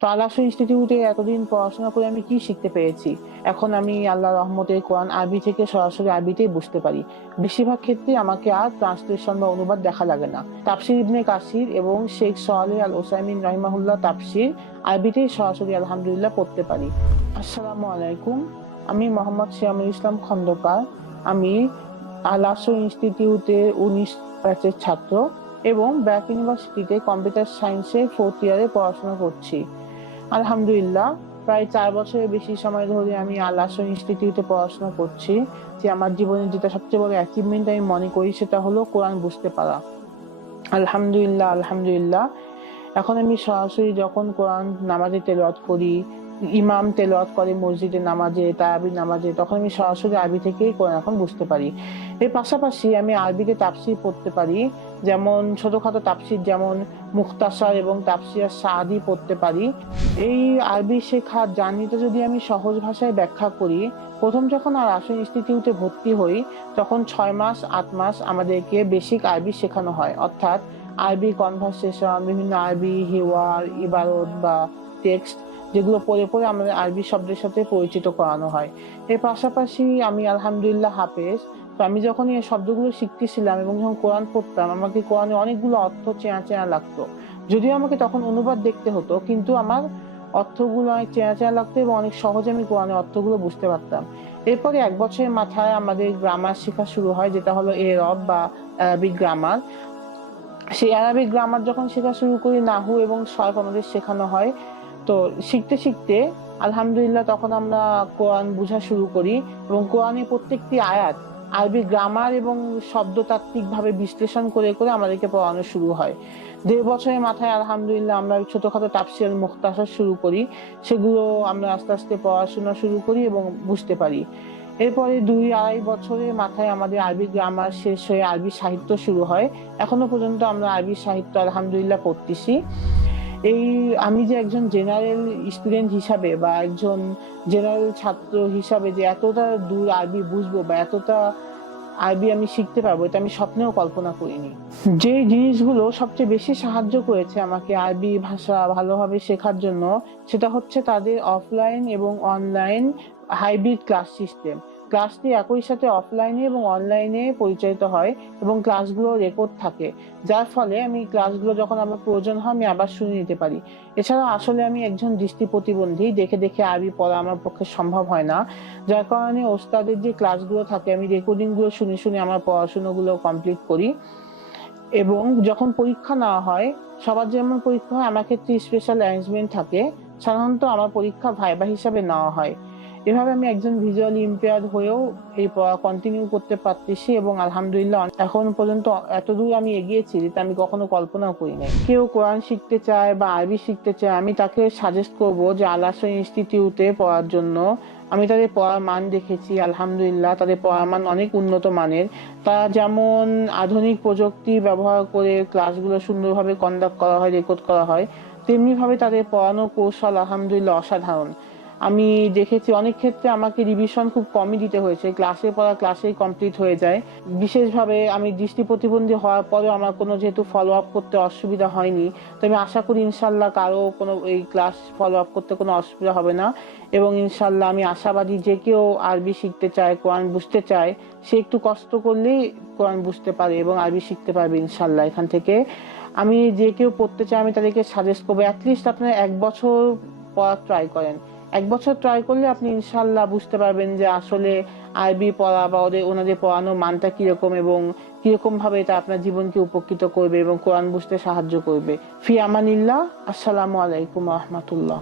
তো আল-আসর ইনস্টিটিউটে এতদিন পড়াশোনা করে আমি কি শিখতে পেরেছি? এখন আমি আল্লাহর রহমতে কোরআন আরবি থেকে সরাসরি আরবিতেই বুঝতে পারি। বেশিরভাগ ক্ষেত্রে আমাকে আর ট্রান্সলেশন বা অনুবাদ দেখা লাগে না। তাফসির ইবনে কাসির এবং শেখ সালেহ আল ওসাইমিন রাহিমাহুল্লাহ তাফসির আরবিতেই সরাসরি আলহামদুলিল্লাহ পড়তে পারি। আসসালামু আলাইকুম। আমি মোহাম্মদ শিয়ামুল ইসলাম খন্দকার। আমি আল-আসর ইনস্টিটিউটে 19 ব্যাচের ছাত্র এবং ব্র্যাক ইউনিভার্সিটিতে কম্পিউটার সায়েন্সের 4th ইয়ারে পড়াশোনা করছি। আলহামদুলিল্লাহ, প্রায় 4 বছরের বেশি সময় ধরে আমি আল-আসর ইনস্টিটিউটে পড়াশোনা করছি। যে আমার জীবনের যেটা সবচেয়ে বড় অ্যাচিভমেন্ট আমি মনে করি সেটা হলো কোরআন বুঝতে পারা। আলহামদুলিল্লাহ, আলহামদুলিল্লাহ। এখন আমি সরাসরি যখন কোরআন নামাজে তেলাওয়াত করি, ইমাম তেলাওয়াত করে মসজিদে নামাজে, তারাবির নামাজে, তখন আমি সরাসরি আরবি থেকেই কোরআন এখন বুঝতে পারি। এর পাশাপাশি আমি আরবিতে তাফসীর পড়তে পারি। যেমন ছোটখাটো তাফসীর যেমন মুখতাসার এবং তাফসীর সাদি পড়তে পারি। এই আরবি শেখার জার্নিটা যদি আমি সহজ ভাষায় ব্যাখ্যা করি, প্রথম যখন আল-আসর ইনস্টিটিউটে ভর্তি হই তখন 6 মাস 8 মাস আমাদেরকে বেসিক আরবি শেখানো হয়। অর্থাৎ আরবি কনভারসেশন, বিভিন্ন আরবি হিওয়ার, ইবারত বা টেক্সট, যেগুলো পড়ে পড়ে আমাদের আরবি শব্দের সাথে পরিচিত করানো হয়। এর পাশাপাশি আমি আলহামদুলিল্লাহ হাফেজ। তো আমি যখন এই শব্দগুলো শিখতেছিলাম এবং যখন কোরআন পড়তাম, আমাকে কোরআনে অনেকগুলো অর্থ চেনা চেনা লাগতো। যদিও আমাকে তখন অনুবাদ দেখতে হতো, কিন্তু আমার অর্থগুলো অনেক চেনা চেনা লাগতো এবং অনেক সহজে আমি কোরআনের অর্থগুলো বুঝতে পারতাম। এরপরে 1 বছরের মাথায় আমাদের গ্রামার শেখা শুরু হয়, যেটা হলো এরব বা আরবিক গ্রামার। সেই অ্যারাবিক গ্রামার যখন শেখা শুরু করি, নাহু এবং সরফ আমাদের শেখানো হয়। তো শিখতে শিখতে আলহামদুলিল্লাহ তখন আমরা কোরআন বুঝা শুরু করি এবং কোরআনের প্রত্যেকটি আয়াত আরবি গ্রামার এবং শব্দতাত্ত্বিক ভাবে বিশ্লেষণ করে করে আমাদেরকে পড়ানো শুরু হয়। 1.5 বছরের মাথায় আলহামদুলিল্লাহ আমরা ছোটখাটো তাফসীর মুখতাসার শুরু করি। সেগুলো আমরা আস্তে আস্তে পড়াশোনা শুরু করি এবং বুঝতে পারি। এরপরে 2-2.5 বছরের মাথায় আমাদের আরবি গ্রামার শেষ হয়ে আরবি সাহিত্য শুরু হয়। এখনো পর্যন্ত আমরা আরবি সাহিত্য আলহামদুলিল্লাহ পড়তেছি। এই আমি যে একজন জেনারেল স্টুডেন্ট হিসাবে বা একজন জেনারেল ছাত্র হিসাবে যে এতটা দূর আরবি বুঝবো বা এতটা আরবি আমি শিখতে পারবো, এটা আমি স্বপ্নেও কল্পনা করিনি। যে জিনিসগুলো সবচেয়ে বেশি সাহায্য করেছে আমাকে আরবি ভাষা ভালোভাবে শেখার জন্য, সেটা হচ্ছে তাদের অফলাইন এবং অনলাইন হাইব্রিড ক্লাস সিস্টেম। ক্লাসটি একই সাথে অফলাইনে এবং অনলাইনে পরিচালিত হয় এবং ক্লাসগুলো রেকর্ড থাকে, যার ফলে আমি ক্লাসগুলো যখন আমার প্রয়োজন হয় আমি আবার শুনে নিতে পারি। এছাড়া আসলে আমি একজন দৃষ্টি প্রতিবন্ধী, দেখে দেখে আরবি পড়া আমার পক্ষে সম্ভব হয় না। যার কারণে ওস্তাদের যে ক্লাসগুলো থাকে আমি রেকর্ডিং গুলো শুনে শুনে আমার পড়াশোনাগুলো কমপ্লিট করি। এবং যখন পরীক্ষা নেওয়া হয়, সবার যেমন পরীক্ষা হয় আমার ক্ষেত্রে স্পেশাল অ্যারেঞ্জমেন্ট থাকে। সাধারণত আমার পরীক্ষা ভাইবা হিসাবে নেওয়া হয়। এভাবে আমি একজন ভিজুয়ালি ইম্পেয়ার্ড হয়েও এই পড়া কন্টিনিউ করতে পারতেছি এবং আলহামদুলিল্লাহ এখন পর্যন্ত এতদূর আমি এগিয়েছি যেটা আমি কখনো কল্পনাও করি নাই। কেউ কোরআন শিখতে চায় বা আরবি শিখতে চায়, আমি তাকে সাজেস্ট করব যে আল-আসর ইনস্টিটিউটে পড়ার জন্য। আমি তাদের পড়ার মান দেখেছি, আলহামদুলিল্লাহ তাদের পড়ার মান অনেক উন্নত মানের। তারা যেমন আধুনিক প্রযুক্তি ব্যবহার করে ক্লাসগুলো সুন্দরভাবে কন্ডাক্ট করা হয়, রেকর্ড করা হয়, তেমনি ভাবে তাদের পড়ানোর কৌশল আলহামদুলিল্লাহ অসাধারণ। আমি দেখেছি অনেক ক্ষেত্রে আমাকে রিভিশন খুব কমই দিতে হয়েছে, ক্লাসে পড়া ক্লাসেই কমপ্লিট হয়ে যায়। বিশেষভাবে আমি দৃষ্টি প্রতিবন্ধী হওয়ার পরেও আমার কোনো যেহেতু ফলো আপ করতে অসুবিধা হয়নি, তো আমি আশা করি ইনশাল্লাহ কারো কোনো এই ক্লাস ফলো আপ করতে কোনো অসুবিধা হবে না। এবং ইনশাল্লাহ আমি আশাবাদী যে কেউ আরবি শিখতে চায়, কোরআন বুঝতে চায়, সে একটু কষ্ট করলেই কোরআন বুঝতে পারে এবং আরবি শিখতে পারবে ইনশাল্লাহ এখান থেকে। আমি যে কেউ পড়তে চায় আমি তাদেরকে সাজেস্ট করবো অ্যাটলিস্ট আপনারা 1 বছর পড়া ট্রাই করেন। 1 বছর ট্রাই করলে আপনি ইনশাল্লাহ বুঝতে পারবেন যে আসলে আরবি পড়া বা ওনাদের পড়ানোর মানটা কিরকম এবং কিরকম ভাবে এটা আপনার জীবনকে উপকৃত করবে এবং কোরআন বুঝতে সাহায্য করবে। ফি আমানিল্লাহ। আসসালামু আলাইকুম ওয়া রাহমাতুল্লাহ।